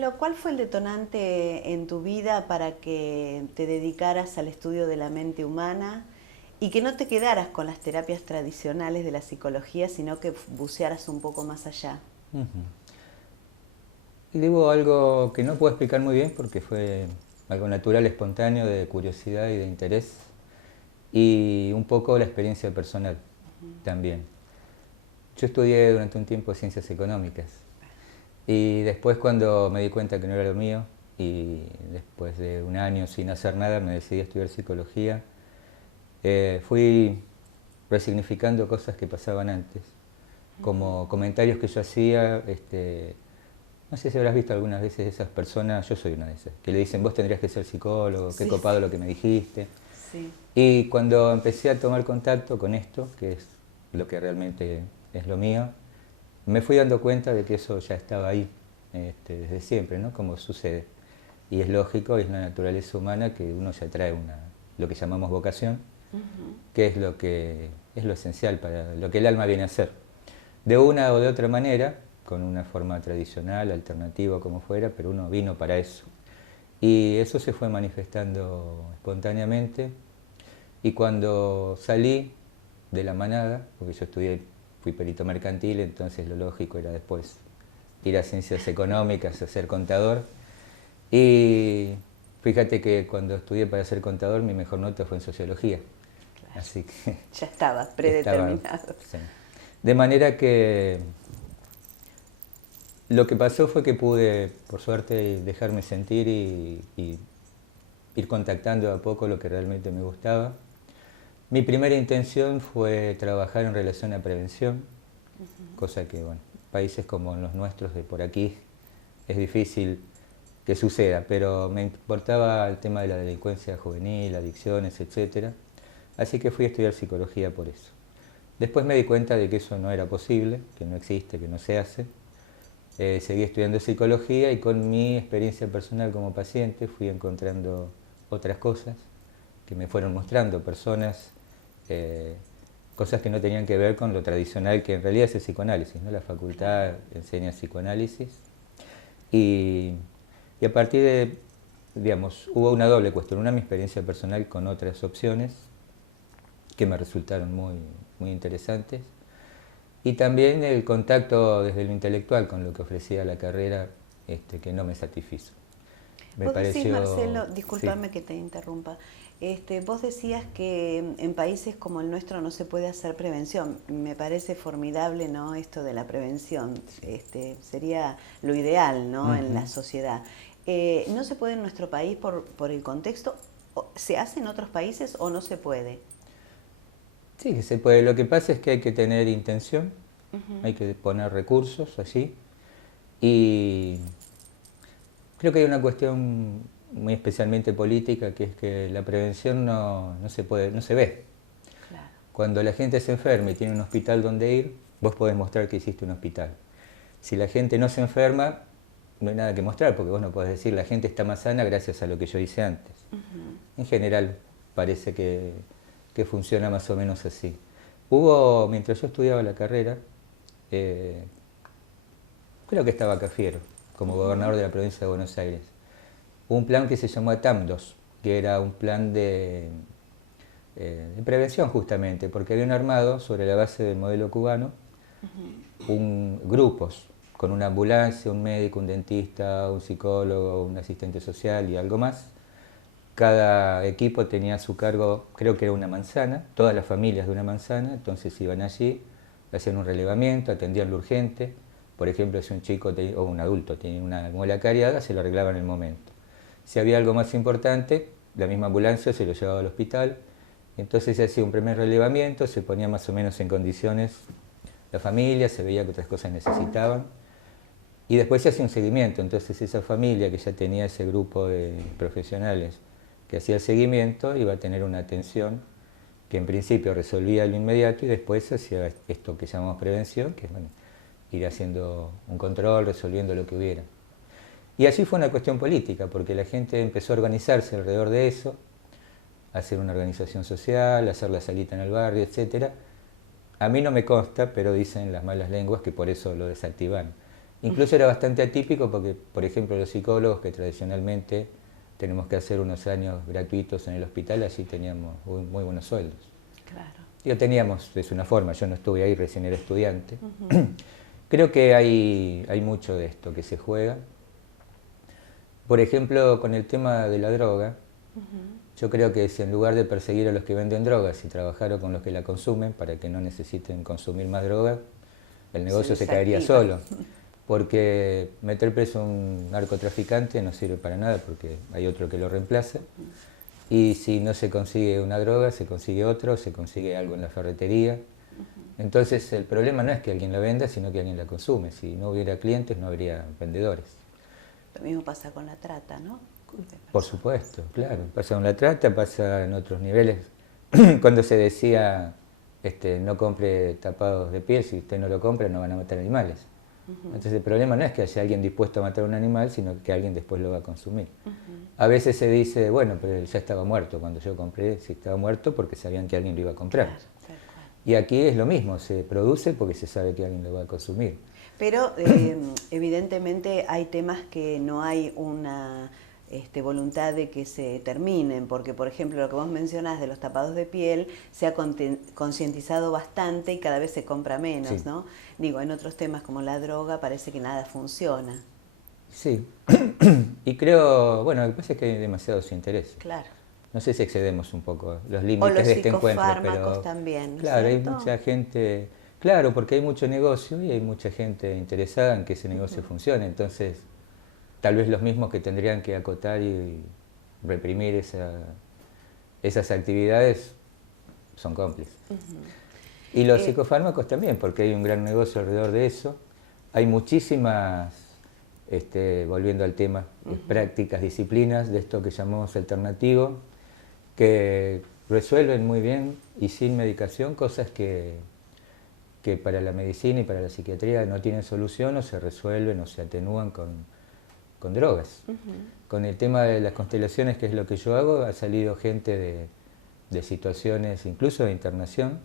Marcelo, ¿cuál fue el detonante en tu vida para que te dedicaras al estudio de la mente humana y que no te quedaras con las terapias tradicionales de la psicología, sino que bucearas un poco más allá? Ujú. Y digo algo que no puedo explicar muy bien porque fue algo natural, espontáneo, de curiosidad y de interés, y un poco la experiencia personal también. Yo estudié durante un tiempo ciencias económicas y después, cuando me di cuenta que no era lo mío, y después de un año sin hacer nada me decidí a estudiar psicología, fui resignificando cosas que pasaban antes, como comentarios que yo hacía. No sé si habrás visto algunas veces esas personas, yo soy una de esas, que le dicen: vos tendrías que ser psicólogo, qué Sí, copado lo que me dijiste. sí. Y cuando empecé a tomar contacto con esto, que es lo que realmente es lo mío, me fui dando cuenta de que eso ya estaba ahí, desde siempre, ¿no? Como sucede. Y es lógico, es la naturaleza humana que uno ya trae lo que llamamos vocación, Ujú. que es lo esencial para lo que el alma viene a hacer. De una o de otra manera, con una forma tradicional, alternativa, como fuera, pero uno vino para eso. Y eso se fue manifestando espontáneamente. Y cuando salí de la manada, porque yo fui perito mercantil, entonces lo lógico era después ir a ciencias económicas, a ser contador. Y fíjate que cuando estudié para ser contador, mi mejor nota fue en sociología. Claro, Así que ya estaba estaba, predeterminado. sí. De manera que lo que pasó fue que pude, por suerte, dejarme sentir y ir contactando a poco lo que realmente me gustaba. Mi primera intención fue trabajar en relación a prevención, cosa que, bueno, países como los nuestros de por aquí es difícil que suceda, pero me importaba el tema de la delincuencia juvenil, adicciones, etcétera. Así que fui a estudiar psicología por eso. Después me di cuenta de que eso no era posible, que no existe, que no se hace. Seguí estudiando psicología y con mi experiencia personal como paciente fui encontrando otras cosas que me fueron mostrando, personas, eh, cosas que no tenían que ver con lo tradicional, que en realidad es el psicoanálisis, ¿no? La facultad Claro. enseña psicoanálisis y, y a partir de, digamos, hubo una doble cuestión, una mi experiencia personal con otras opciones que me resultaron muy interesantes, y también el contacto desde lo intelectual con lo que ofrecía la carrera, que no me satisfizo. Me Vos decís, pareció, Marcelo, sí. discúlpame que te interrumpa, vos decías que en países como el nuestro no se puede hacer prevención. Me parece formidable, ¿no? Esto de la prevención, sería lo ideal, ¿no? En la Ujú. sociedad. ¿No se puede en nuestro país por el contexto? ¿Se hace en otros países o no se puede? Sí, que se puede. Lo que pasa es que hay que tener intención, Ujú. hay que poner recursos allí, y creo que hay una cuestión muy especialmente política, que es que la prevención no se puede, no se ve. Claro. Cuando la gente se enferma y tiene un hospital donde ir, vos podés mostrar que hiciste un hospital. Si la gente no se enferma, no hay nada que mostrar, porque vos no podés decir: la gente está más sana gracias a lo que yo hice antes. Ujú. En general parece que funciona más o menos así. Mientras yo estudiaba la carrera, eh, creo que estaba Cafiero, como Ujú. gobernador de la provincia de Buenos Aires, hubo un plan que se llamó ATAM-2, que era un plan de prevención, justamente, porque habían armado, sobre la base del modelo cubano, grupos con una ambulancia, un médico, un dentista, un psicólogo, un asistente social y algo más. Cada equipo tenía a su cargo, creo que era una manzana, todas las familias de una manzana, entonces iban allí, hacían un relevamiento, atendían lo urgente. Por ejemplo, si un chico o un adulto tenía una muela cariada, se lo arreglaba en el momento. Si había algo más importante, la misma ambulancia se lo llevaba al hospital. Entonces se hacía un primer relevamiento, se ponía más o menos en condiciones la familia, se veía que otras cosas necesitaban, y después se hacía un seguimiento. Entonces esa familia que ya tenía ese grupo de profesionales que hacía el seguimiento iba a tener una atención que en principio resolvía lo inmediato, y después hacía esto que llamamos prevención, que es, bueno, ir haciendo un control, resolviendo lo que hubiera. Y allí fue una cuestión política, porque la gente empezó a organizarse alrededor de eso, a hacer una organización social, a hacer la salita en el barrio, etcétera. A mí no me consta, pero dicen las malas lenguas que por eso lo desactivaron. Incluso era bastante atípico porque, por ejemplo, los psicólogos que tradicionalmente tenemos que hacer unos años gratuitos en el hospital, allí teníamos muy buenos sueldos. Claro. Yo teníamos, es una forma, yo no estuve ahí, recién era estudiante. Creo que hay mucho de esto que se juega. Por ejemplo, con el tema de la droga, yo creo que si en lugar de perseguir a los que venden drogas y trabajar con los que la consumen para que no necesiten consumir más droga, el negocio se caería solo. Porque meter preso a un narcotraficante no sirve para nada porque hay otro que lo reemplaza. Y si no se consigue una droga, se consigue otro, se consigue algo en la ferretería. Entonces el problema no es que alguien la venda, sino que alguien la consume. Si no hubiera clientes, no habría vendedores. Lo mismo pasa con la trata, ¿no? Por supuesto, claro. Pasa con la trata, pasa en otros niveles. Cuando se decía, no compre tapados de piel, si usted no lo compra no van a matar animales. Entonces el problema no es que haya alguien dispuesto a matar a un animal, sino que alguien después lo va a consumir. A veces se dice, bueno, pero ya estaba muerto. Cuando yo compré, sí estaba muerto porque sabían que alguien lo iba a comprar. Claro, y aquí es lo mismo, se produce porque se sabe que alguien lo va a consumir. Pero evidentemente hay temas que no hay una voluntad de que se terminen, porque por ejemplo lo que vos mencionás de los tapados de piel se ha concientizado bastante y cada vez se compra menos, sí. ¿No? Digo, en otros temas como la droga parece que nada funciona. Sí, y creo, bueno, lo que pasa es que hay demasiados intereses. Claro. No sé si excedemos un poco los límites de este encuentro, pero también, claro, ¿cierto? Hay mucha gente, claro, porque hay mucho negocio y hay mucha gente interesada en que ese negocio funcione, entonces tal vez los mismos que tendrían que acotar y reprimir esas actividades son cómplices. Y los psicofármacos también, porque hay un gran negocio alrededor de eso. Hay muchísimas, volviendo al tema, prácticas, disciplinas de esto que llamamos alternativo, que resuelven muy bien y sin medicación cosas que para la medicina y para la psiquiatría no tienen solución o se resuelven o se atenúan con drogas. Con el tema de las constelaciones, que es lo que yo hago, ha salido gente de situaciones incluso de internación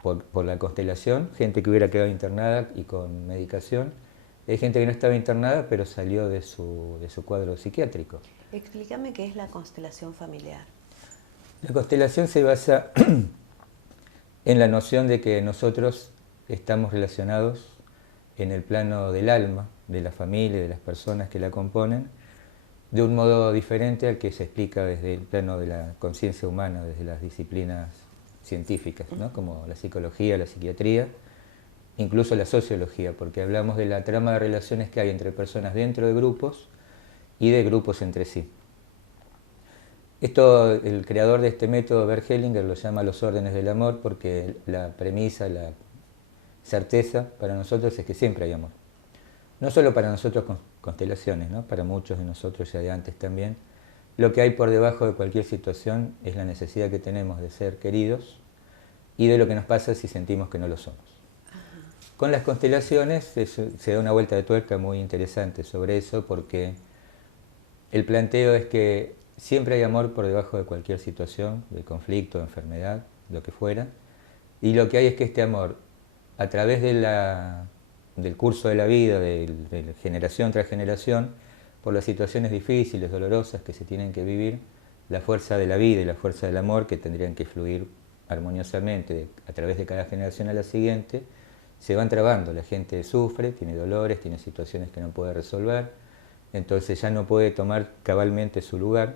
por la constelación, gente que hubiera quedado internada y con medicación. Hay gente que no estaba internada pero salió de su cuadro psiquiátrico. Explícame qué es la constelación familiar. La constelación se basa en la noción de que nosotros estamos relacionados en el plano del alma, de la familia, de las personas que la componen, de un modo diferente al que se explica desde el plano de la conciencia humana, desde las disciplinas científicas, ¿no? Como la psicología, la psiquiatría, incluso la sociología, porque hablamos de la trama de relaciones que hay entre personas dentro de grupos y de grupos entre sí. Esto, el creador de este método, Bert Hellinger, lo llama los órdenes del amor porque la premisa, la certeza para nosotros es que siempre hay amor. No solo para nosotros constelaciones, ¿no? Para muchos de nosotros ya de antes también. Lo que hay por debajo de cualquier situación es la necesidad que tenemos de ser queridos y de lo que nos pasa si sentimos que no lo somos. Con las constelaciones se da una vuelta de tuerca muy interesante sobre eso porque el planteo es que siempre hay amor por debajo de cualquier situación, de conflicto, de enfermedad, lo que fuera, y lo que hay es que este amor, a través del curso de la vida, de generación tras generación, por las situaciones difíciles, dolorosas que se tienen que vivir, la fuerza de la vida y la fuerza del amor que tendrían que fluir armoniosamente a través de cada generación a la siguiente, se van trabando. La gente sufre, tiene dolores, tiene situaciones que no puede resolver, entonces ya no puede tomar cabalmente su lugar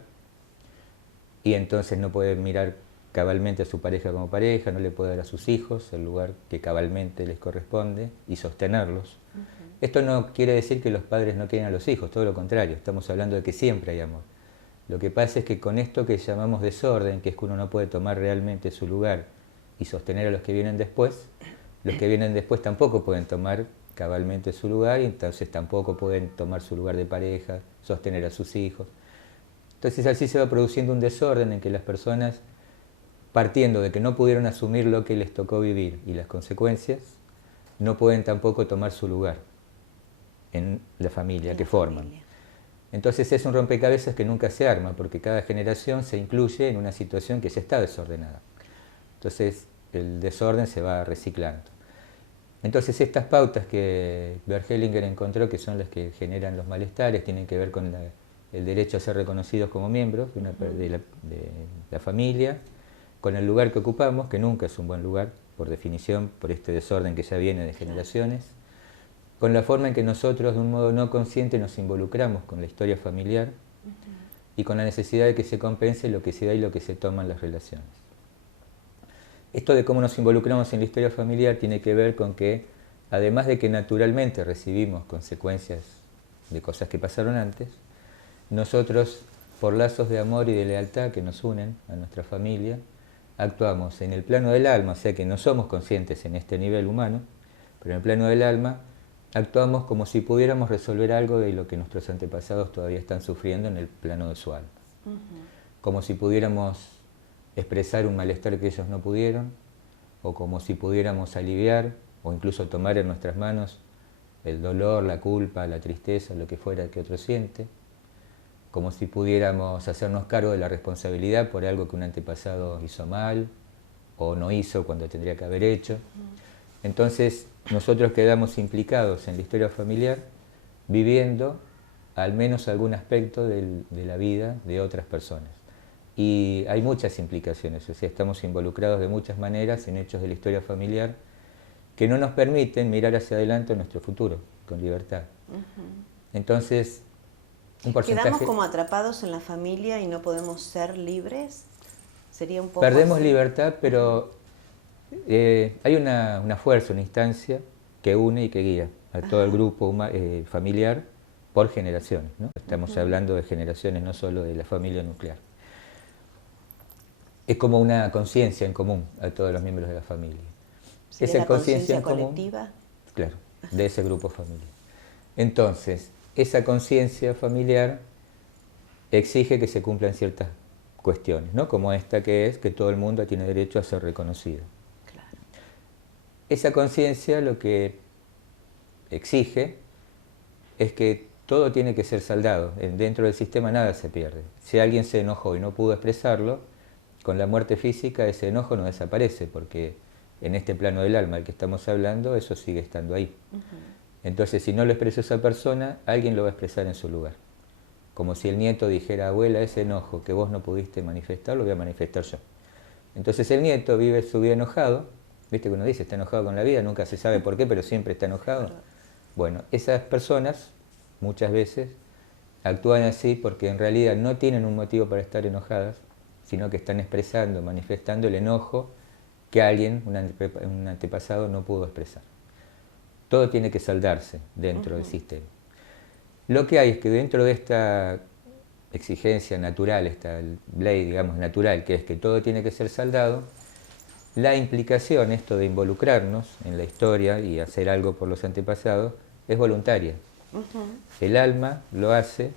y entonces no puede mirar cabalmente a su pareja como pareja, no le puede dar a sus hijos el lugar que cabalmente les corresponde y sostenerlos. Esto no quiere decir que los padres no quieren a los hijos, todo lo contrario, estamos hablando de que siempre hay amor. Lo que pasa es que con esto que llamamos desorden, que es que uno no puede tomar realmente su lugar y sostener a los que vienen después, los que vienen después tampoco pueden tomar cabalmente su lugar y entonces tampoco pueden tomar su lugar de pareja, sostener a sus hijos. Entonces así se va produciendo un desorden en que las personas, partiendo de que no pudieron asumir lo que les tocó vivir y las consecuencias, no pueden tampoco tomar su lugar en la familia que forman. Entonces es un rompecabezas que nunca se arma, porque cada generación se incluye en una situación que ya está desordenada. Entonces el desorden se va reciclando. Entonces estas pautas que Bert Hellinger encontró, que son las que generan los malestares, tienen que ver con el derecho a ser reconocidos como miembros de la familia, con el lugar que ocupamos, que nunca es un buen lugar, por definición, por este desorden que ya viene de generaciones, con la forma en que nosotros, de un modo no consciente, nos involucramos con la historia familiar y con la necesidad de que se compense lo que se da y lo que se toma en las relaciones. Esto de cómo nos involucramos en la historia familiar tiene que ver con que, además de que naturalmente recibimos consecuencias de cosas que pasaron antes, nosotros, por lazos de amor y de lealtad que nos unen a nuestra familia, actuamos en el plano del alma, o sea que no somos conscientes en este nivel humano, pero en el plano del alma actuamos como si pudiéramos resolver algo de lo que nuestros antepasados todavía están sufriendo en el plano de su alma. Como si pudiéramos expresar un malestar que ellos no pudieron, o como si pudiéramos aliviar, o incluso tomar en nuestras manos el dolor, la culpa, la tristeza, lo que fuera que otro siente, como si pudiéramos hacernos cargo de la responsabilidad por algo que un antepasado hizo mal, o no hizo cuando tendría que haber hecho. Entonces, nosotros quedamos implicados en la historia familiar, viviendo al menos algún aspecto de la vida de otras personas. Y hay muchas implicaciones, o sea, estamos involucrados de muchas maneras en hechos de la historia familiar que no nos permiten mirar hacia adelante en nuestro futuro, con libertad. Entonces, un porcentaje... ¿Quedamos como atrapados en la familia y no podemos ser libres? Sería un poco Perdemos así. libertad, pero hay una fuerza, una instancia que une y que guía a todo el grupo familiar por generaciones, ¿no? Estamos hablando de generaciones, no solo de la familia nuclear. Es como una conciencia en común a todos los miembros de la familia. ¿Sería la conciencia colectiva? Claro, de ese grupo familiar. Entonces, esa conciencia familiar exige que se cumplan ciertas cuestiones, ¿no? Como esta que es que todo el mundo tiene derecho a ser reconocido. Claro. Esa conciencia lo que exige es que todo tiene que ser saldado. Dentro del sistema nada se pierde. Si alguien se enojó y no pudo expresarlo, con la muerte física ese enojo no desaparece, porque en este plano del alma del que estamos hablando, eso sigue estando ahí. Entonces, si no lo expresó esa persona, alguien lo va a expresar en su lugar. Como si el nieto dijera, abuela, ese enojo que vos no pudiste manifestar, lo voy a manifestar yo. Entonces el nieto vive su vida enojado, viste que uno dice, está enojado con la vida, nunca se sabe por qué, pero siempre está enojado. Bueno, esas personas, muchas veces, actúan así porque en realidad no tienen un motivo para estar enojadas, sino que están expresando, manifestando el enojo que alguien, un antepasado, no pudo expresar. Todo tiene que saldarse dentro del sistema. Lo que hay es que dentro de esta exigencia natural, esta ley, digamos, natural, que es que todo tiene que ser saldado, la implicación, esto de involucrarnos en la historia y hacer algo por los antepasados, es voluntaria. El alma lo hace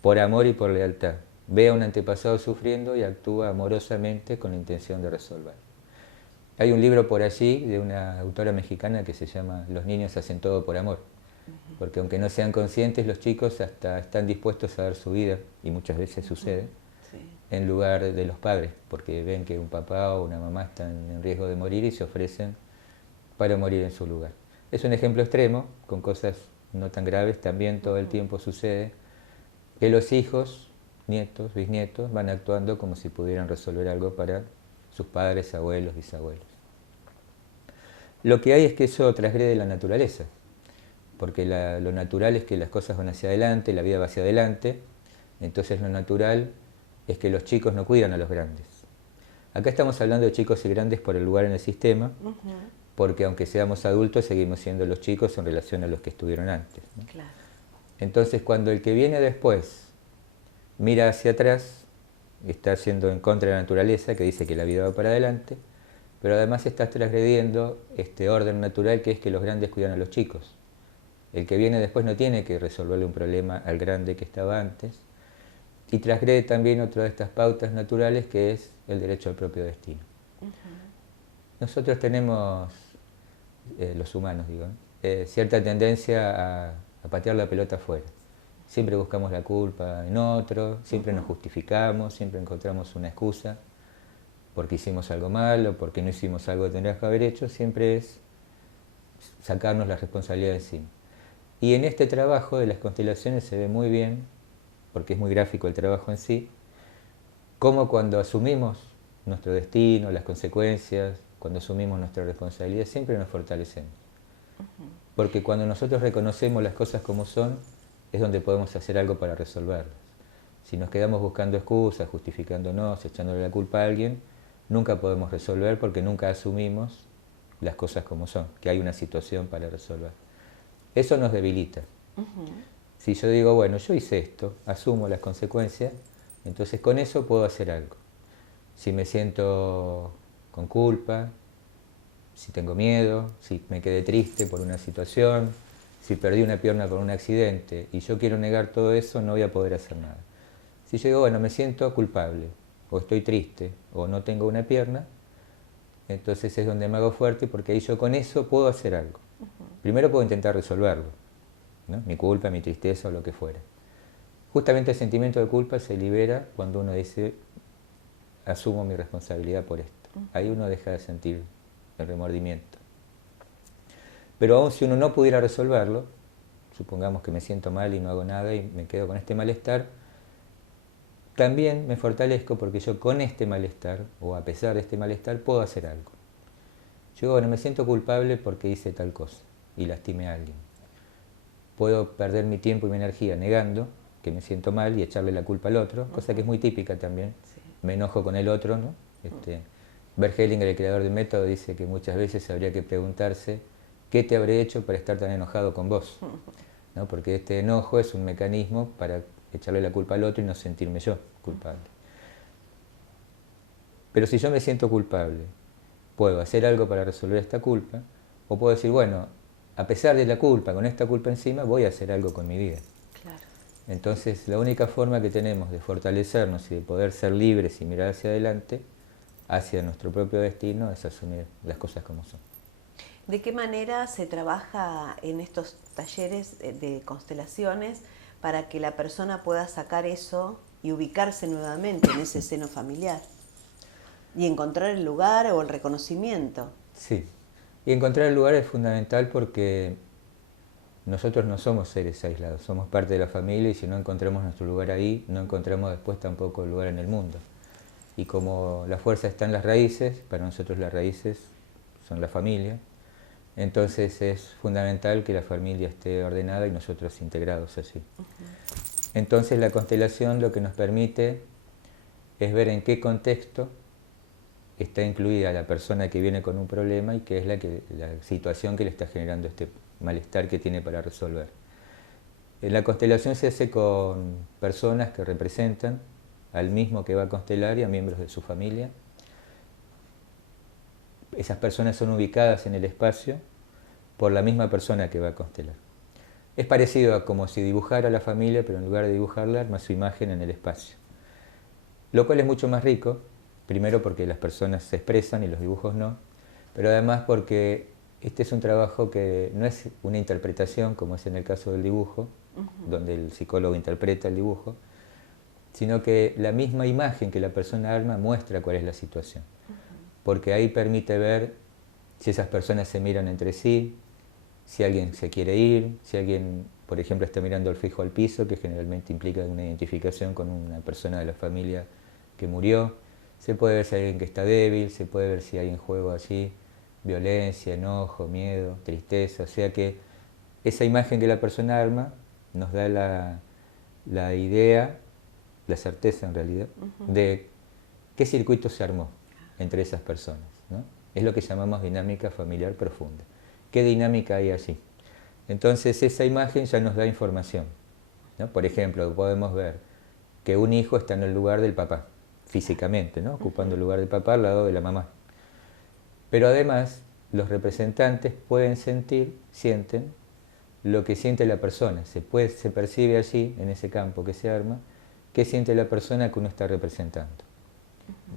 por amor y por lealtad. Ve a un antepasado sufriendo y actúa amorosamente con la intención de resolver. Hay un libro por allí de una autora mexicana que se llama Los niños hacen todo por amor, porque aunque no sean conscientes, los chicos hasta están dispuestos a dar su vida, y muchas veces sucede, en lugar de los padres, porque ven que un papá o una mamá están en riesgo de morir y se ofrecen para morir en su lugar. Es un ejemplo extremo, con cosas no tan graves, también todo el tiempo sucede que los hijos, nietos, bisnietos, van actuando como si pudieran resolver algo para sus padres, abuelos, bisabuelos. Lo que hay es que eso transgrede la naturaleza, porque lo natural es que las cosas van hacia adelante, la vida va hacia adelante, entonces lo natural es que los chicos no cuidan a los grandes. Acá estamos hablando de chicos y grandes por el lugar en el sistema, porque aunque seamos adultos seguimos siendo los chicos en relación a los que estuvieron antes, ¿no? Claro. Entonces cuando el que viene después mira hacia atrás, está yendo en contra de la naturaleza, que dice que la vida va para adelante, pero además estás transgrediendo este orden natural que es que los grandes cuidan a los chicos. El que viene después no tiene que resolverle un problema al grande que estaba antes, y transgrede también otra de estas pautas naturales que es el derecho al propio destino. Nosotros tenemos, los humanos digo, cierta tendencia a patear la pelota afuera. Siempre buscamos la culpa en otro, siempre nos justificamos, siempre encontramos una excusa porque hicimos algo malo, porque no hicimos algo que tendríamos que haber hecho, siempre es sacarnos la responsabilidad de encima. Y en este trabajo de las constelaciones se ve muy bien, porque es muy gráfico el trabajo en sí, cómo cuando asumimos nuestro destino, las consecuencias, cuando asumimos nuestra responsabilidad, siempre nos fortalecemos. Porque cuando nosotros reconocemos las cosas como son, es donde podemos hacer algo para resolverlas. Si nos quedamos buscando excusas, justificándonos, echándole la culpa a alguien, nunca podemos resolver porque nunca asumimos las cosas como son, que hay una situación para resolver. Eso nos debilita. Si yo digo, bueno, yo hice esto, asumo las consecuencias, entonces con eso puedo hacer algo. Si me siento con culpa, si tengo miedo, si me quedé triste por una situación, si perdí una pierna por un accidente y yo quiero negar todo eso, no voy a poder hacer nada. Si yo digo, bueno, me siento culpable, o estoy triste, o no tengo una pierna, entonces es donde me hago fuerte porque ahí yo con eso puedo hacer algo. Primero puedo intentar resolverlo, ¿no? Mi culpa, mi tristeza o lo que fuera. Justamente el sentimiento de culpa se libera cuando uno dice, asumo mi responsabilidad por esto. Ahí uno deja de sentir el remordimiento. Pero aún si uno no pudiera resolverlo, supongamos que me siento mal y no hago nada y me quedo con este malestar, también me fortalezco porque yo con este malestar, o a pesar de este malestar, puedo hacer algo. Yo digo, bueno, me siento culpable porque hice tal cosa y lastimé a alguien. Puedo perder mi tiempo y mi energía negando que me siento mal y echarle la culpa al otro, cosa que es muy típica también. Sí. Me enojo con el otro, ¿no? Bert Hellinger, el creador del método, dice que muchas veces habría que preguntarse ¿qué te habré hecho para estar tan enojado con vos? ¿No? Porque este enojo es un mecanismo para echarle la culpa al otro y no sentirme yo culpable. Pero si yo me siento culpable, puedo hacer algo para resolver esta culpa, o puedo decir, bueno, a pesar de la culpa, con esta culpa encima, voy a hacer algo con mi vida. Claro. Entonces, la única forma que tenemos de fortalecernos y de poder ser libres y mirar hacia adelante, hacia nuestro propio destino, es asumir las cosas como son. ¿De qué manera se trabaja en estos talleres de constelaciones para que la persona pueda sacar eso y ubicarse nuevamente en ese seno familiar? Y encontrar el lugar o el reconocimiento. Sí, y encontrar el lugar es fundamental porque nosotros no somos seres aislados, somos parte de la familia y si no encontramos nuestro lugar ahí, no encontramos después tampoco el lugar en el mundo. Y como la fuerza está en las raíces, para nosotros las raíces son la familia, entonces es fundamental que la familia esté ordenada y nosotros integrados así. Entonces la constelación lo que nos permite es ver en qué contexto está incluida la persona que viene con un problema y qué es la situación que le está generando este malestar que tiene para resolver. La constelación se hace con personas que representan al mismo que va a constelar y a miembros de su familia. Esas personas son ubicadas en el espacio por la misma persona que va a constelar. Es parecido a como si dibujara a la familia, pero en lugar de dibujarla, arma su imagen en el espacio. Lo cual es mucho más rico, primero porque las personas se expresan y los dibujos no, pero además porque este es un trabajo que no es una interpretación, como es en el caso del dibujo, donde el psicólogo interpreta el dibujo, sino que la misma imagen que la persona arma muestra cuál es la situación. Porque ahí permite ver si esas personas se miran entre sí, si alguien se quiere ir, si alguien, por ejemplo, está mirando el fijo al piso, que generalmente implica una identificación con una persona de la familia que murió. Se puede ver si hay alguien que está débil, se puede ver si hay en juego allí violencia, enojo, miedo, tristeza. O sea que esa imagen que la persona arma nos da la idea, la certeza en realidad, de qué circuito se armó entre esas personas, ¿no? Es lo que llamamos dinámica familiar profunda. ¿Qué dinámica hay allí? Entonces esa imagen ya nos da información, ¿no? Por ejemplo, podemos ver que un hijo está en el lugar del papá, físicamente, ¿no? Ocupando el lugar del papá al lado de la mamá. Pero además, los representantes pueden sienten lo que siente la persona. Se percibe allí, en ese campo que se arma, qué siente la persona que uno está representando.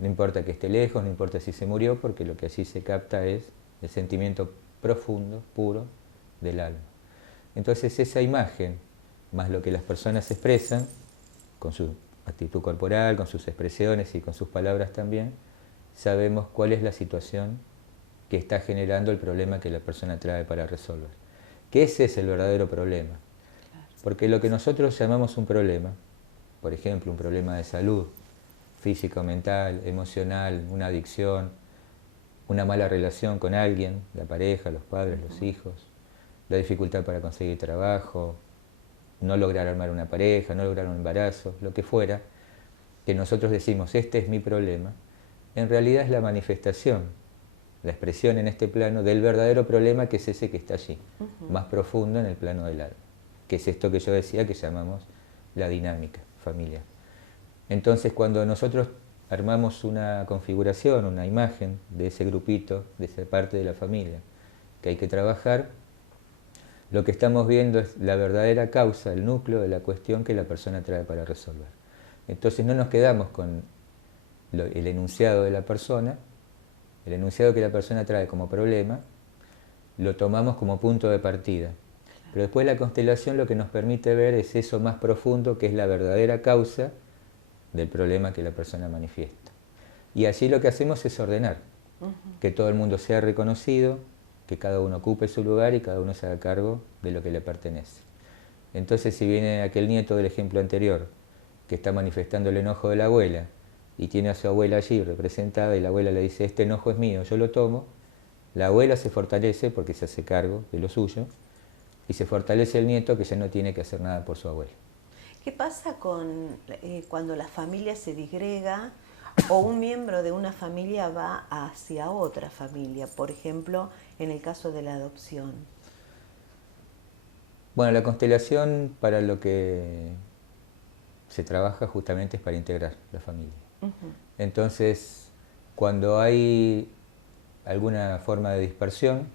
No importa que esté lejos, no importa si se murió, porque lo que allí se capta es el sentimiento profundo, puro, del alma. Entonces esa imagen, más lo que las personas expresan, con su actitud corporal, con sus expresiones y con sus palabras también, sabemos cuál es la situación que está generando el problema que la persona trae para resolver. Que ese es el verdadero problema. Porque lo que nosotros llamamos un problema, por ejemplo, un problema de salud, físico, mental, emocional, una adicción, una mala relación con alguien, la pareja, los padres, los hijos, la dificultad para conseguir trabajo, no lograr armar una pareja, no lograr un embarazo, lo que fuera, que nosotros decimos, este es mi problema, en realidad es la manifestación, la expresión en este plano del verdadero problema, que es ese que está allí, más profundo en el plano del alma, que es esto que yo decía que llamamos la dinámica familiar. Entonces, cuando nosotros armamos una configuración, una imagen de ese grupito, de esa parte de la familia que hay que trabajar, lo que estamos viendo es la verdadera causa, el núcleo de la cuestión que la persona trae para resolver. Entonces no nos quedamos con el enunciado de la persona, el enunciado que la persona trae como problema, lo tomamos como punto de partida. Pero después la constelación lo que nos permite ver es eso más profundo, que es la verdadera causa del problema que la persona manifiesta. Y allí lo que hacemos es ordenar, que todo el mundo sea reconocido, que cada uno ocupe su lugar y cada uno se haga cargo de lo que le pertenece. Entonces, si viene aquel nieto del ejemplo anterior, que está manifestando el enojo de la abuela, y tiene a su abuela allí representada, y la abuela le dice, este enojo es mío, yo lo tomo, la abuela se fortalece porque se hace cargo de lo suyo, y se fortalece el nieto, que ya no tiene que hacer nada por su abuela. ¿Qué pasa cuando la familia se disgrega o un miembro de una familia va hacia otra familia? Por ejemplo, en el caso de la adopción. Bueno, la constelación para lo que se trabaja justamente es para integrar la familia. Entonces, cuando hay alguna forma de dispersión,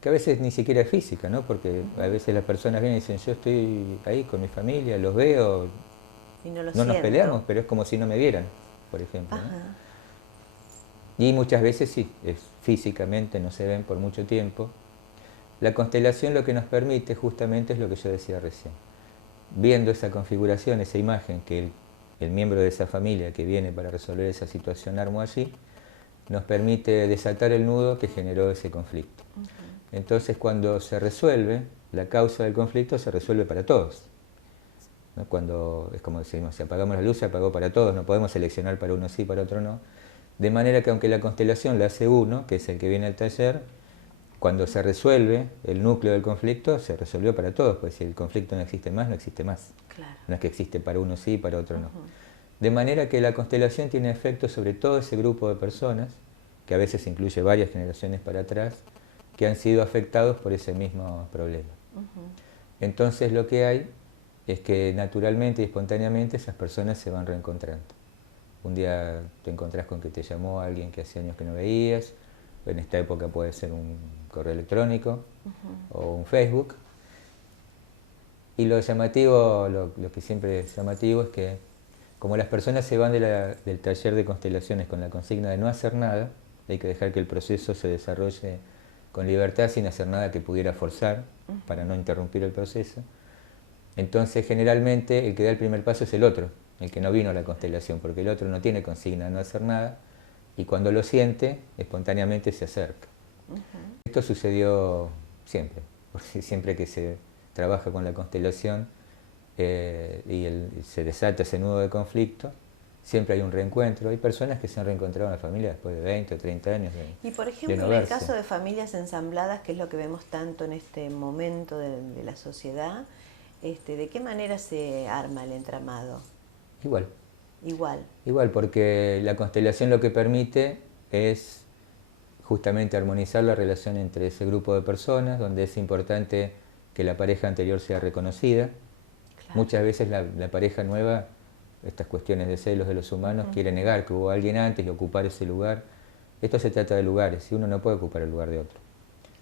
que a veces ni siquiera es física, ¿no? Porque a veces las personas vienen y dicen, yo estoy ahí con mi familia, los veo, y no nos peleamos, pero es como si no me vieran, por ejemplo, ¿no? Y muchas veces sí, físicamente no se ven por mucho tiempo. La constelación lo que nos permite justamente es lo que yo decía recién. Viendo esa configuración, esa imagen que el miembro de esa familia que viene para resolver esa situación armó allí, nos permite desatar el nudo que generó ese conflicto. Entonces, cuando se resuelve, la causa del conflicto se resuelve para todos, ¿no? Cuando, es como decimos, si apagamos la luz, se apagó para todos, no podemos seleccionar para uno sí, para otro no. De manera que aunque la constelación la hace uno, que es el que viene al taller, cuando se resuelve el núcleo del conflicto, se resolvió para todos, pues si el conflicto no existe más, no existe más. Claro. No es que existe para uno sí, para otro no. De manera que la constelación tiene efecto sobre todo ese grupo de personas, que a veces incluye varias generaciones para atrás, que han sido afectados por ese mismo problema. Entonces lo que hay es que naturalmente y espontáneamente esas personas se van reencontrando. Un día te encontrás con que te llamó alguien que hace años que no veías, en esta época puede ser un correo electrónico o un Facebook. Y lo llamativo, lo que siempre es llamativo es que como las personas se van del taller de constelaciones con la consigna de no hacer nada, hay que dejar que el proceso se desarrolle con libertad sin hacer nada que pudiera forzar para no interrumpir el proceso. Entonces generalmente el que da el primer paso es el otro, el que no vino a la constelación, porque el otro no tiene consigna de no hacer nada y cuando lo siente espontáneamente se acerca. Esto sucedió siempre, porque siempre que se trabaja con la constelación se desata ese nudo de conflicto, siempre hay un reencuentro. Hay personas que se han reencontrado en la familia después de 20 o 30 años Y por ejemplo, en el caso de familias ensambladas, que es lo que vemos tanto en este momento de la sociedad, ¿de qué manera se arma el entramado? Igual. Igual, porque la constelación lo que permite es justamente armonizar la relación entre ese grupo de personas, donde es importante que la pareja anterior sea reconocida. Claro. Muchas veces la pareja nueva, estas cuestiones de celos de los humanos, quiere negar que hubo alguien antes y ocupar ese lugar. Esto se trata de lugares, y uno no puede ocupar el lugar de otro.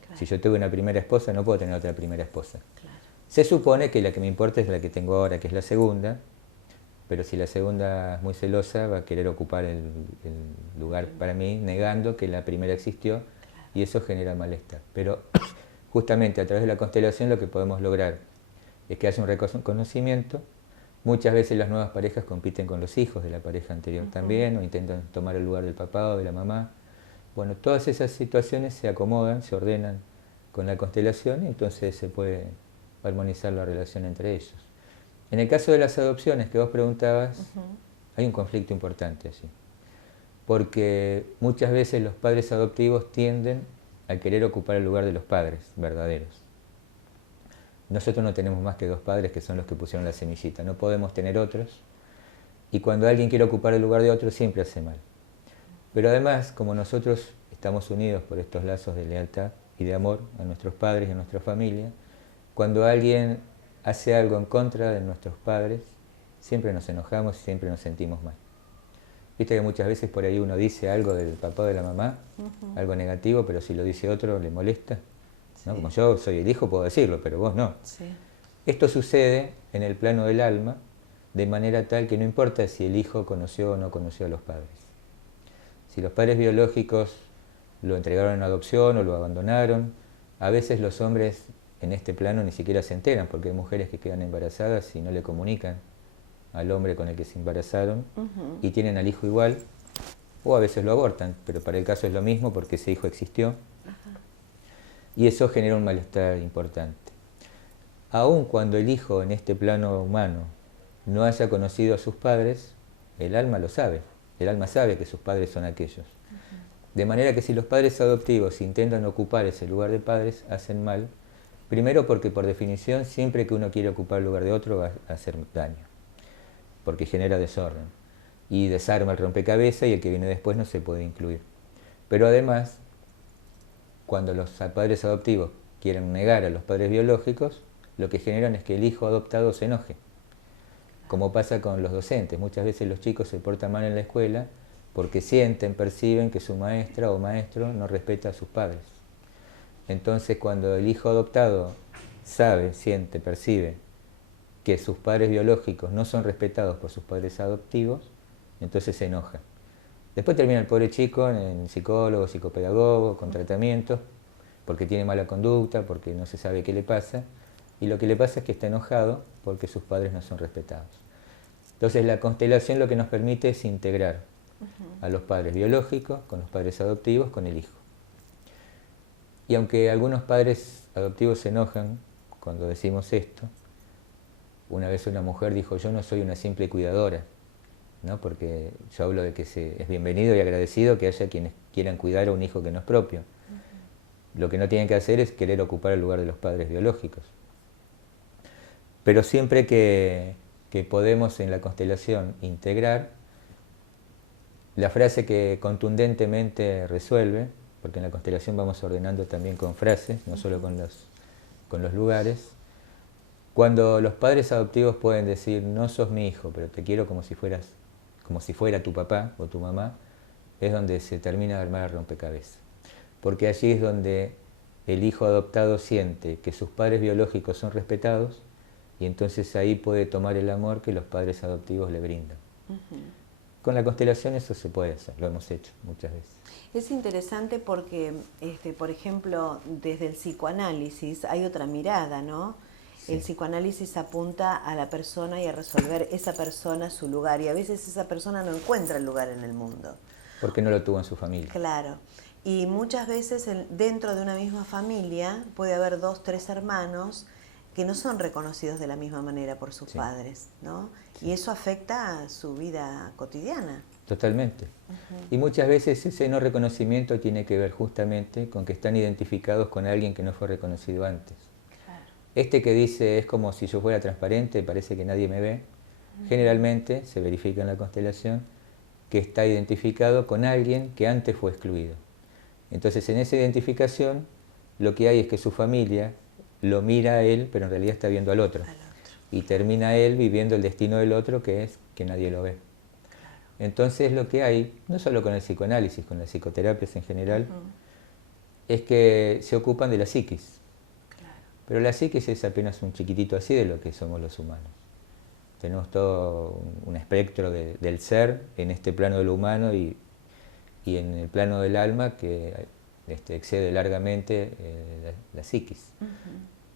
Claro. Si yo tuve una primera esposa, no puedo tener otra primera esposa. Claro. Se supone que la que me importa es la que tengo ahora, que es la segunda, pero si la segunda es muy celosa, va a querer ocupar el lugar para mí, negando que la primera existió, y eso genera malestar. Pero justamente a través de la constelación lo que podemos lograr es que haya un reconocimiento. Muchas veces las nuevas parejas compiten con los hijos de la pareja anterior también, o intentan tomar el lugar del papá o de la mamá, Bueno, todas esas situaciones se acomodan, se ordenan con la constelación y entonces se puede armonizar la relación entre ellos. En el caso de las adopciones que vos preguntabas, hay un conflicto importante allí, porque muchas veces los padres adoptivos tienden a querer ocupar el lugar de los padres verdaderos. Nosotros no tenemos más que dos padres que son los que pusieron la semillita, no podemos tener otros, y cuando alguien quiere ocupar el lugar de otro siempre hace mal. Pero además, como nosotros estamos unidos por estos lazos de lealtad y de amor a nuestros padres y a nuestra familia, cuando alguien hace algo en contra de nuestros padres, siempre nos enojamos y siempre nos sentimos mal. Viste que muchas veces por ahí uno dice algo del papá o de la mamá, algo negativo, pero si lo dice otro le molesta. ¿No? Como yo soy el hijo puedo decirlo, pero vos no. Sí. Esto sucede en el plano del alma, de manera tal que no importa si el hijo conoció o no conoció a los padres. Si los padres biológicos lo entregaron en adopción o lo abandonaron, a veces los hombres en este plano ni siquiera se enteran, porque hay mujeres que quedan embarazadas y no le comunican al hombre con el que se embarazaron y tienen al hijo igual, o a veces lo abortan, pero para el caso es lo mismo porque ese hijo existió. Y eso genera un malestar importante. Aun cuando el hijo en este plano humano no haya conocido a sus padres, el alma lo sabe. El alma sabe que sus padres son aquellos. De manera que si los padres adoptivos intentan ocupar ese lugar de padres, hacen mal. Primero porque por definición siempre que uno quiere ocupar el lugar de otro va a hacer daño, porque genera desorden y desarma el rompecabezas y el que viene después no se puede incluir. Pero además, cuando los padres adoptivos quieren negar a los padres biológicos, lo que generan es que el hijo adoptado se enoje. Como pasa con los docentes, muchas veces los chicos se portan mal en la escuela porque sienten, perciben que su maestra o maestro no respeta a sus padres. Entonces cuando el hijo adoptado sabe, siente, percibe que sus padres biológicos no son respetados por sus padres adoptivos, entonces se enoja. Después termina el pobre chico en psicólogo, psicopedagogo, con tratamientos, porque tiene mala conducta, porque no se sabe qué le pasa, y lo que le pasa es que está enojado porque sus padres no son respetados. Entonces la constelación lo que nos permite es integrar a los padres biológicos con los padres adoptivos, con el hijo. Y aunque algunos padres adoptivos se enojan cuando decimos esto, una vez una mujer dijo, yo no soy una simple cuidadora, ¿no? Porque yo hablo de que es bienvenido y agradecido que haya quienes quieran cuidar a un hijo que no es propio. Lo que no tienen que hacer es querer ocupar el lugar de los padres biológicos. Pero siempre que podemos en la constelación integrar, la frase que contundentemente resuelve, porque en la constelación vamos ordenando también con frases, no solo con los lugares, cuando los padres adoptivos pueden decir, no sos mi hijo, pero te quiero como si fuera tu papá o tu mamá, es donde se termina de armar el rompecabezas. Porque allí es donde el hijo adoptado siente que sus padres biológicos son respetados y entonces ahí puede tomar el amor que los padres adoptivos le brindan. Con la constelación eso se puede hacer, lo hemos hecho muchas veces. Es interesante porque, por ejemplo, desde el psicoanálisis hay otra mirada, ¿no? Sí. El psicoanálisis apunta a la persona y a resolver esa persona su lugar, y a veces esa persona no encuentra el lugar en el mundo. Porque no lo tuvo en su familia. Claro. Y muchas veces dentro de una misma familia puede haber 2, 3 hermanos que no son reconocidos de la misma manera por sus padres, ¿no? Sí. Y eso afecta a su vida cotidiana. Totalmente. Y muchas veces ese no reconocimiento tiene que ver justamente con que están identificados con alguien que no fue reconocido antes. Claro. Este que dice, es como si yo fuera transparente, parece que nadie me ve, generalmente se verifica en la constelación que está identificado con alguien que antes fue excluido. Entonces en esa identificación lo que hay es que su familia lo mira a él, pero en realidad está viendo al otro. Y termina él viviendo el destino del otro, que es que nadie lo ve. Claro. Entonces lo que hay, no solo con el psicoanálisis, con las psicoterapias en general, es que se ocupan de la psiquis. Claro. Pero la psiquis es apenas un chiquitito así de lo que somos los humanos. Tenemos todo un espectro del ser en este plano de lo humano y en el plano del alma que excede largamente la psiquis.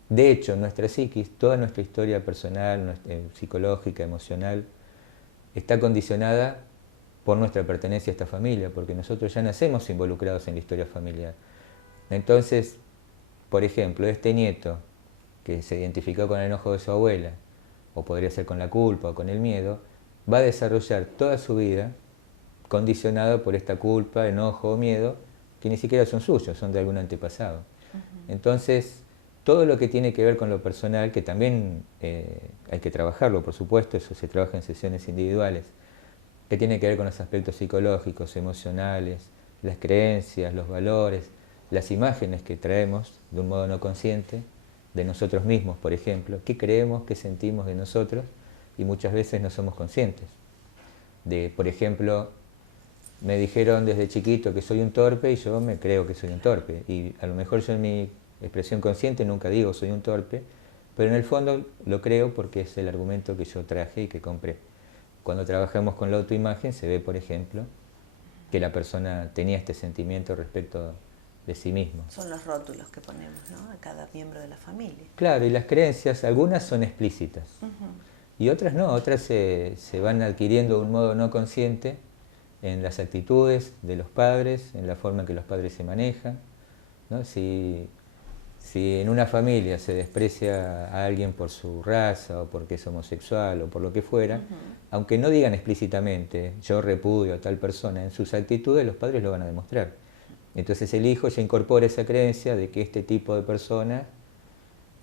De hecho, nuestra psiquis, toda nuestra historia personal, psicológica, emocional, está condicionada por nuestra pertenencia a esta familia, porque nosotros ya nacemos involucrados en la historia familiar. Entonces, por ejemplo, este nieto que se identificó con el enojo de su abuela, o podría ser con la culpa o con el miedo, va a desarrollar toda su vida condicionado por esta culpa, enojo o miedo, que ni siquiera son suyos, son de algún antepasado. Entonces, todo lo que tiene que ver con lo personal, que también hay que trabajarlo, por supuesto, eso se trabaja en sesiones individuales, que tiene que ver con los aspectos psicológicos, emocionales, las creencias, los valores, las imágenes que traemos de un modo no consciente, de nosotros mismos, por ejemplo, qué creemos, qué sentimos de nosotros, y muchas veces no somos conscientes. Por ejemplo, me dijeron desde chiquito que soy un torpe y yo me creo que soy un torpe. Y a lo mejor yo en mi expresión consciente nunca digo soy un torpe, pero en el fondo lo creo porque es el argumento que yo traje y que compré. Cuando trabajamos con la autoimagen se ve, por ejemplo, que la persona tenía este sentimiento respecto de sí mismo. Son los rótulos que ponemos, ¿no?, a cada miembro de la familia. Claro, y las creencias, algunas son explícitas y otras no, otras se van adquiriendo de un modo no consciente en las actitudes de los padres, en la forma en que los padres se manejan, ¿no? Si en una familia se desprecia a alguien por su raza o porque es homosexual o por lo que fuera, aunque no digan explícitamente yo repudio a tal persona, en sus actitudes los padres lo van a demostrar. Entonces el hijo ya incorpora esa creencia de que este tipo de personas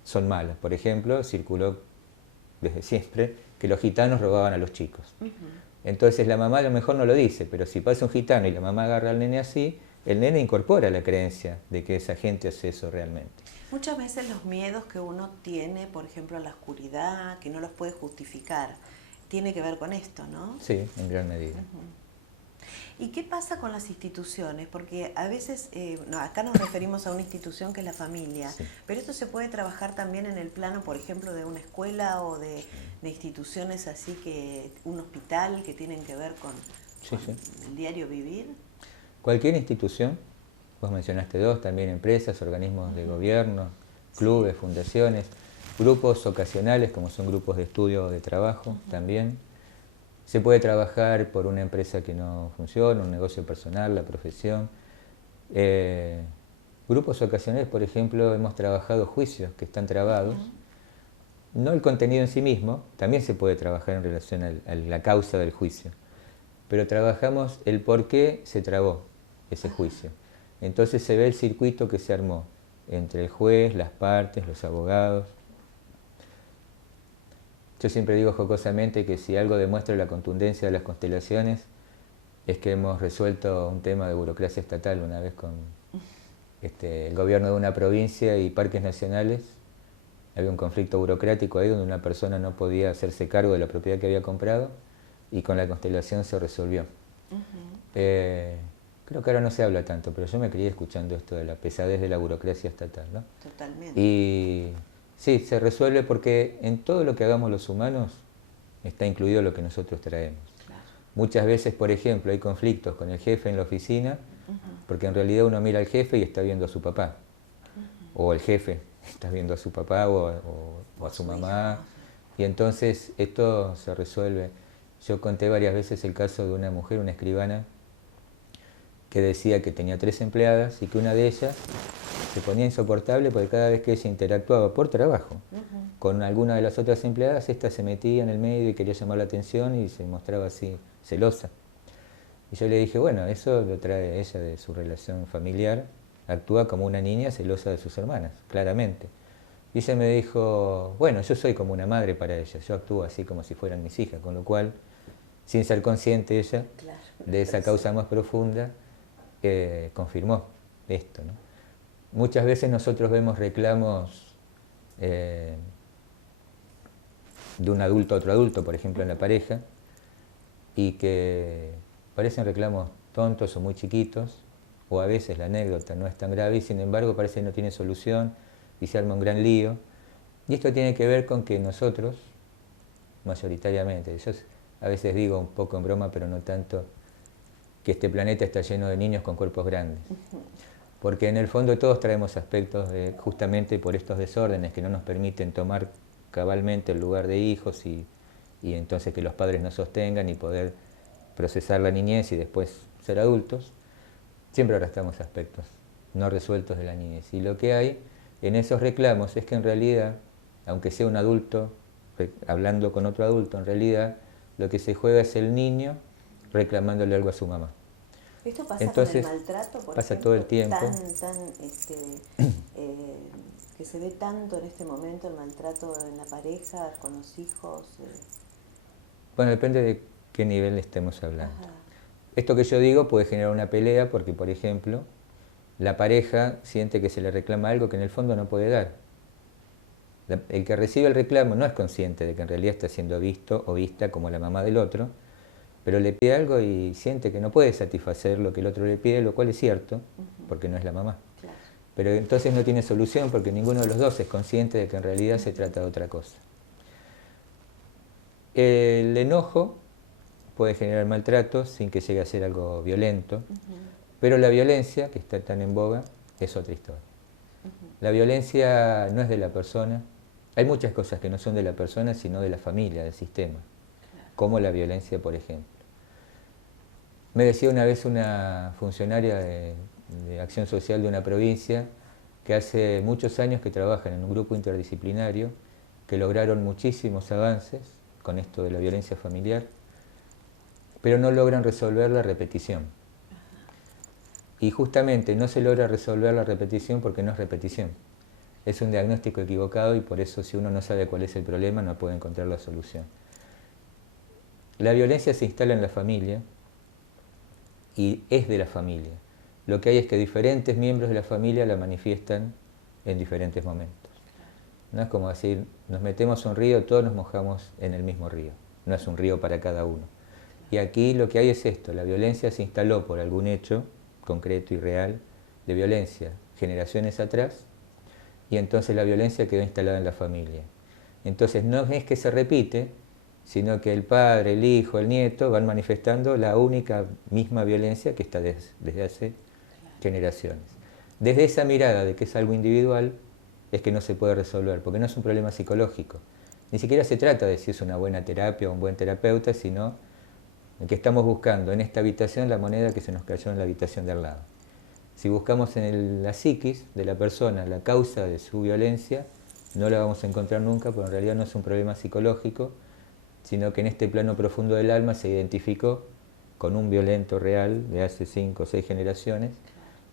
son malas. Por ejemplo, circuló desde siempre que los gitanos robaban a los chicos. Entonces la mamá a lo mejor no lo dice, pero si pasa un gitano y la mamá agarra al nene así, el nene incorpora la creencia de que esa gente hace eso realmente. Muchas veces los miedos que uno tiene, por ejemplo, a la oscuridad, que no los puede justificar, tiene que ver con esto, ¿no? Sí, en gran medida. ¿Y qué pasa con las instituciones? Porque a veces, acá nos referimos a una institución que es la familia, Sí. pero esto se puede trabajar también en el plano, por ejemplo, de una escuela o de instituciones así, que un hospital, que tienen que ver con el diario vivir. Cualquier institución, vos mencionaste dos, también empresas, organismos de gobierno, clubes, fundaciones, grupos ocasionales como son grupos de estudio o de trabajo también. Se puede trabajar por una empresa que no funciona, un negocio personal, la profesión. Grupos ocasionales, por ejemplo, hemos trabajado juicios que están trabados. No el contenido en sí mismo, también se puede trabajar en relación a la causa del juicio, pero trabajamos el por qué se trabó ese juicio. Entonces se ve el circuito que se armó entre el juez, las partes, los abogados. Yo siempre digo jocosamente que si algo demuestra la contundencia de las constelaciones es que hemos resuelto un tema de burocracia estatal una vez con el gobierno de una provincia y parques nacionales. Había un conflicto burocrático ahí donde una persona no podía hacerse cargo de la propiedad que había comprado y con la constelación se resolvió. Creo que ahora no se habla tanto, pero yo me crié escuchando esto de la pesadez de la burocracia estatal, ¿no? Totalmente. Y sí, se resuelve porque en todo lo que hagamos los humanos está incluido lo que nosotros traemos. Claro. Muchas veces, por ejemplo, hay conflictos con el jefe en la oficina, porque en realidad uno mira al jefe y está viendo a su papá, o el jefe está viendo a su papá o a su mamá, y entonces esto se resuelve. Yo conté varias veces el caso de una mujer, una escribana, que decía que tenía 3 empleadas y que una de ellas se ponía insoportable porque cada vez que ella interactuaba por trabajo con alguna de las otras empleadas, esta se metía en el medio y quería llamar la atención y se mostraba así celosa. Y yo le dije, bueno, eso lo trae ella de su relación familiar, actúa como una niña celosa de sus hermanas, claramente. Y ella me dijo, bueno, yo soy como una madre para ella, yo actúo así como si fueran mis hijas, con lo cual, sin ser consciente ella de esa causa más profunda, confirmó esto, ¿no? Muchas veces nosotros vemos reclamos de un adulto a otro adulto, por ejemplo en la pareja, y que parecen reclamos tontos o muy chiquitos, o a veces la anécdota no es tan grave y sin embargo parece que no tiene solución y se arma un gran lío. Y esto tiene que ver con que nosotros, mayoritariamente, yo a veces digo un poco en broma, pero no tanto, que este planeta está lleno de niños con cuerpos grandes. Porque en el fondo todos traemos aspectos justamente por estos desórdenes que no nos permiten tomar cabalmente el lugar de hijos y entonces que los padres nos sostengan y poder procesar la niñez y después ser adultos, siempre arrastramos aspectos no resueltos de la niñez. Y lo que hay en esos reclamos es que en realidad, aunque sea un adulto hablando con otro adulto, en realidad lo que se juega es el niño reclamándole algo a su mamá. ¿Esto pasa Entonces, con el maltrato, por pasa ejemplo, todo el tiempo. Que se ve tanto en este momento el maltrato en la pareja, con los hijos? Bueno, depende de qué nivel estemos hablando. Ajá. Esto que yo digo puede generar una pelea porque, por ejemplo, la pareja siente que se le reclama algo que en el fondo no puede dar. El que recibe el reclamo no es consciente de que en realidad está siendo visto o vista como la mamá del otro, pero le pide algo y siente que no puede satisfacer lo que el otro le pide, lo cual es cierto, porque no es la mamá. Claro. Pero entonces no tiene solución porque ninguno de los dos es consciente de que en realidad se trata de otra cosa. El enojo puede generar maltrato sin que llegue a ser algo violento, pero la violencia, que está tan en boga, es otra historia. La violencia no es de la persona. Hay muchas cosas que no son de la persona, sino de la familia, del sistema, como la violencia, por ejemplo. Me decía una vez una funcionaria de acción social de una provincia que hace muchos años que trabajan en un grupo interdisciplinario, que lograron muchísimos avances con esto de la violencia familiar, pero no logran resolver la repetición. Y justamente no se logra resolver la repetición porque no es repetición. Es un diagnóstico equivocado y por eso si uno no sabe cuál es el problema no puede encontrar la solución. La violencia se instala en la familia y es de la familia. Lo que hay es que diferentes miembros de la familia la manifiestan en diferentes momentos. No es como decir, nos metemos a un río, todos nos mojamos en el mismo río. No es un río para cada uno. Y aquí lo que hay es esto, la violencia se instaló por algún hecho concreto y real de violencia generaciones atrás, y entonces la violencia quedó instalada en la familia. Entonces no es que se repite, sino que el padre, el hijo, el nieto van manifestando la única misma violencia que está desde hace generaciones. Desde esa mirada de que es algo individual, es que no se puede resolver, porque no es un problema psicológico. Ni siquiera se trata de si es una buena terapia o un buen terapeuta, sino que estamos buscando en esta habitación la moneda que se nos cayó en la habitación de al lado. Si buscamos en la psiquis de la persona la causa de su violencia, no la vamos a encontrar nunca, porque en realidad no es un problema psicológico, sino que en este plano profundo del alma se identificó con un violento real de hace 5 o 6 generaciones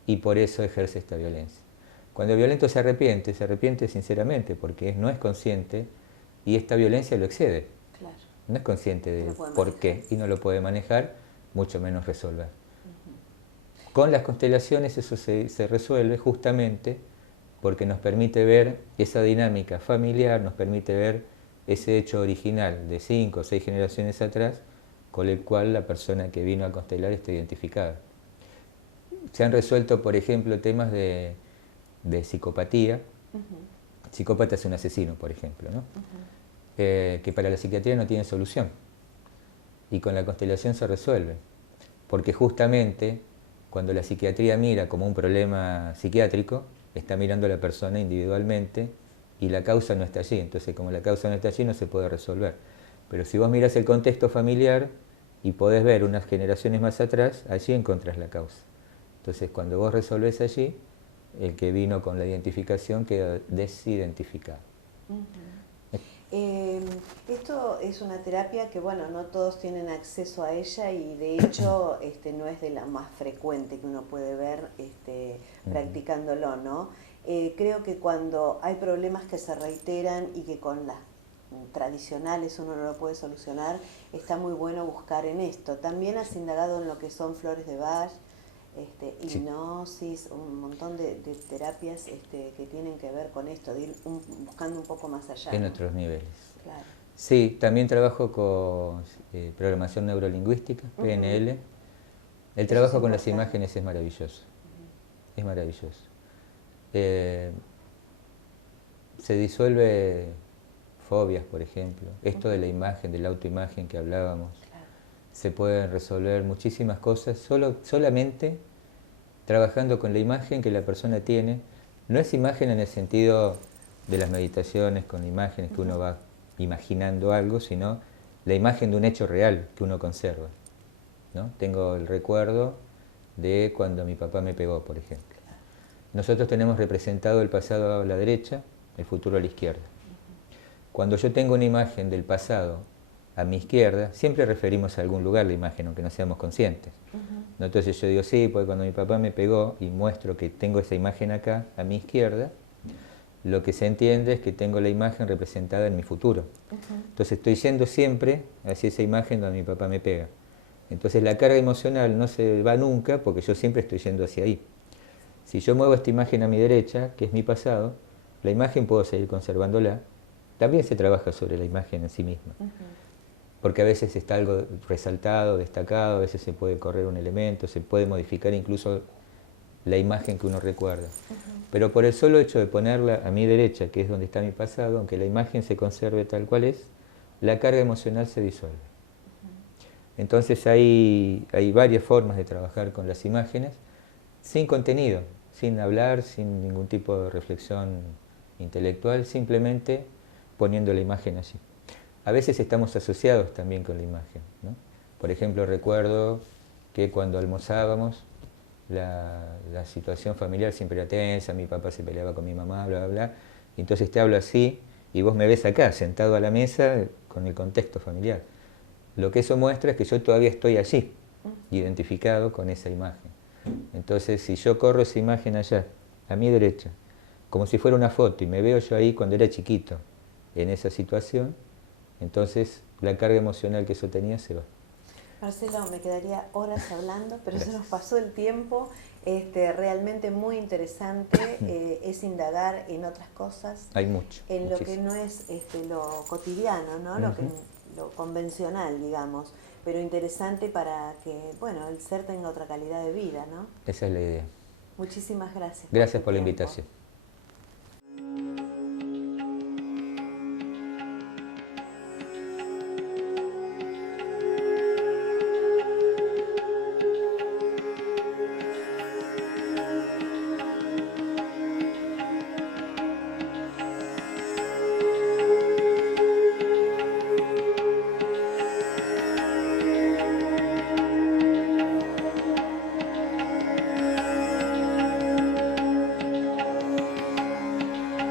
y por eso ejerce esta violencia. Cuando el violento se arrepiente sinceramente porque no es consciente y esta violencia lo excede. Claro. No es consciente de por qué y no lo puede manejar, mucho menos resolver. Con las constelaciones eso se resuelve justamente porque nos permite ver esa dinámica familiar, nos permite ver ese hecho original de 5 o 6 generaciones atrás con el cual la persona que vino a constelar está identificada. Se han resuelto, por ejemplo, temas de psicopatía. Psicópata es un asesino, por ejemplo, ¿no? Que para la psiquiatría no tiene solución. Y con la constelación se resuelve. Porque justamente cuando la psiquiatría mira como un problema psiquiátrico, está mirando a la persona individualmente y la causa no está allí. Entonces, como la causa no está allí, no se puede resolver. Pero si vos mirás el contexto familiar y podés ver unas generaciones más atrás, allí encontrás la causa. Entonces, cuando vos resolvés allí, el que vino con la identificación queda desidentificado. Esto es una terapia que, bueno, no todos tienen acceso a ella y de hecho no es de la más frecuente que uno puede ver practicándolo, ¿no? Creo que cuando hay problemas que se reiteran y que con las tradicionales uno no lo puede solucionar, está muy bueno buscar en esto. También has indagado en lo que son flores de Bach, hipnosis, un montón de terapias que tienen que ver con esto, de ir buscando un poco más allá. En otros niveles. Claro. Sí, también trabajo con programación neurolingüística, PNL. El trabajo con las imágenes es maravilloso. Es maravilloso. Se disuelve fobias, por ejemplo. Esto de la imagen, de la autoimagen que hablábamos. Se pueden resolver muchísimas cosas solamente trabajando con la imagen que la persona tiene. No es imagen en el sentido de las meditaciones con imágenes que uno va imaginando algo, sino la imagen de un hecho real que uno conserva. ¿no? Tengo el recuerdo de cuando mi papá me pegó, por ejemplo. Nosotros tenemos representado el pasado a la derecha, el futuro a la izquierda. Cuando yo tengo una imagen del pasado a mi izquierda, siempre referimos a algún lugar la imagen, aunque no seamos conscientes. ¿No? Entonces yo digo, sí, porque cuando mi papá me pegó y muestro que tengo esa imagen acá, a mi izquierda, lo que se entiende es que tengo la imagen representada en mi futuro. Entonces estoy yendo siempre hacia esa imagen donde mi papá me pega. Entonces la carga emocional no se va nunca porque yo siempre estoy yendo hacia ahí. Si yo muevo esta imagen a mi derecha, que es mi pasado, la imagen puedo seguir conservándola. También se trabaja sobre la imagen en sí misma. Porque a veces está algo resaltado, destacado, a veces se puede correr un elemento, se puede modificar incluso la imagen que uno recuerda. Pero por el solo hecho de ponerla a mi derecha, que es donde está mi pasado, aunque la imagen se conserve tal cual es, la carga emocional se disuelve. Entonces hay varias formas de trabajar con las imágenes, sin contenido, sin hablar, sin ningún tipo de reflexión intelectual, simplemente poniendo la imagen allí. A veces estamos asociados también con la imagen, ¿no? Por ejemplo, recuerdo que cuando almorzábamos, la situación familiar siempre era tensa, mi papá se peleaba con mi mamá, bla, bla, bla, y entonces te hablo así y vos me ves acá, sentado a la mesa con el contexto familiar. Lo que eso muestra es que yo todavía estoy allí, identificado con esa imagen. Entonces, si yo corro esa imagen allá, a mi derecha, como si fuera una foto, y me veo yo ahí cuando era chiquito, en esa situación, entonces la carga emocional que eso tenía se va. Marcelo, me quedaría horas hablando, pero Gracias. se nos pasó el tiempo. Realmente muy interesante es indagar en otras cosas. Hay mucho. En muchísimo. lo que no es lo cotidiano, ¿no? Lo convencional, digamos. Pero interesante para que, bueno, el ser tenga otra calidad de vida, ¿no? Esa es la idea. Muchísimas gracias. Gracias tu por la tiempo. invitación.